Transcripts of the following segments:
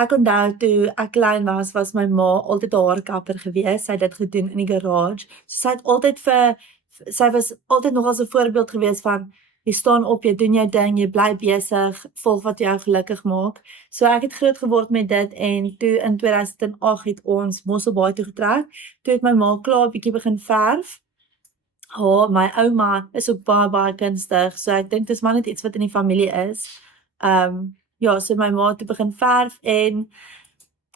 Ek onthou toe ek klein was my ma altyd 'n haarkapper gewees. Sy het dit gedoen in die garage. So sy was altyd nog as 'n voorbeeld gewees van jy staan op, jy doen jou ding, jy bly besig, volg wat jou gelukkig maak. So ek het groot geword met dit en toe in 2008 het ons Mosselbaai toe getrek. Toe het my ma klaar 'n bietjie begin verf. My ouma is ook baie kunstig, so ek dink dis maar net iets wat in die familie is. Ja, so my ma het toe begin verf en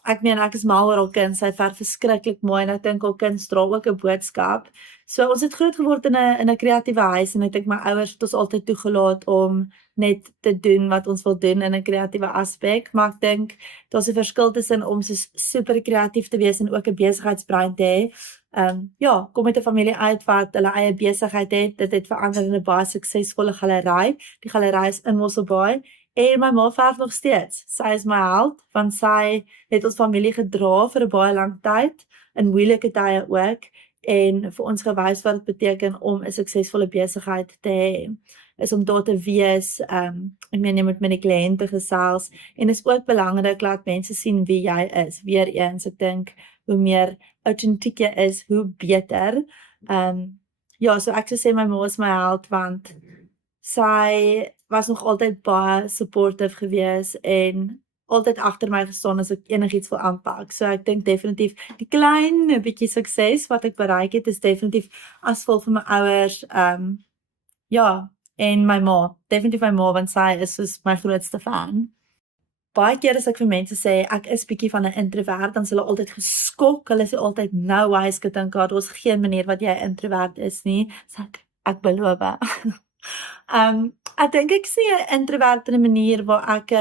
ek meen ek is mal oor haar kind, sy verf verskriklik mooi en ek dink haar kind dra ook 'n boodskap. So ons het groot geword in 'n kreatiewe huis en ek dink my ouers het ons altyd toegelaat om net te doen wat ons wil doen in 'n kreatiewe aspek, maar ek dink daar's 'n verskil tussen om so super kreatief te wees en ook 'n besigheidsbrein te hê. Ja, kom uit 'n familie uit wat hulle eie besigheid het. Dit het verander in 'n baie suksesvolle galery. Die galery is in Mosselbaai en my ma verf nog steeds. Sy is my held want sy het ons familie gedra vir 'n baie lang tyd, in moeilike tye ook en vir ons gewys wat dit beteken om 'n suksesvolle besigheid te hê. Is om daar te wees, ek meen jy moet met die kliënte gesels en is ook belangrik dat mense sien wie jy is. Weereens, ek dink hoe meer autentiek jy is, hoe beter. Ja, so ek sou sê my ma is my held want sy was nog altyd baie supportive gewees en altyd agter my gestaan as ek enigiets wil aanpak. So ek dink definitief die klein bietjie sukses wat ek bereik het is definitief as gevolg van my ouers, ja, en my ma. Definitief my ma want sy is soos my grootste fan. Baie keer as ek vir mense sê ek is bietjie van 'n introvert, dan is hulle altyd geskok. Hulle sê altyd no way, ek dink daar's geen manier wat jy 'n introvert is nie. So ek beloof. Ek dink ek sien 'n introvert in 'n manier waar ek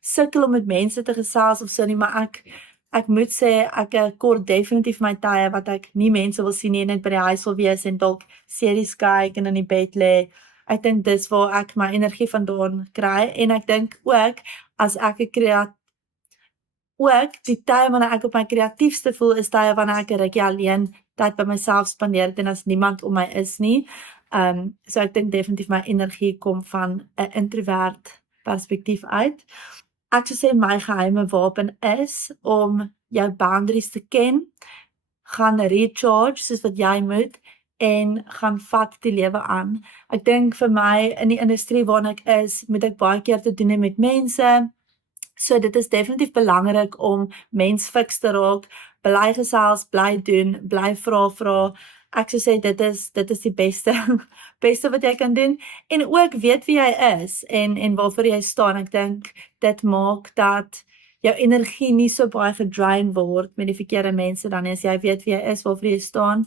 sukkel om met mense te gesels of so nie, maar ek moet sê ek kort definitief my tye wat ek nie mense wil sien nie, net by die huis wil wees en dalk series kyk en in die bed lê. Ek dink dis waar ek my energie vandaan kry en ek dink ook as ek ook die tye wanneer ek op my kreatiefste voel is tye wanneer ek 'n rukkie alleen tyd by myself spandeer en as niemand om my is nie. So ek dink definitief my energie kom van 'n introvert perspektief uit. Ek sou sê my geheime wapen is om jou boundaries te ken, gaan recharge soos wat jy moet en gaan vat die lewe aan. Ek dink vir my in die industrie waarna ek is, moet ek baie keer te doen hê met mense. So dit is definitief belangrik om mensfiks te raak, bly gesels, bly doen, bly vra. Ek sou sê dit is die beste beste wat jy kan doen en ook weet wie jy is en waarvoor jy staan. Ek dink dit maak dat jou energie nie so baie gedrain word met die verkeerde mense dan as jy weet wie jy is, waarvoor jy staan.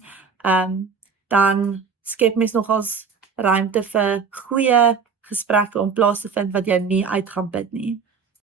Dan skep mens nogals ruimte vir goeie gesprekke om plaas te vind wat jy nie uit gaan bid nie.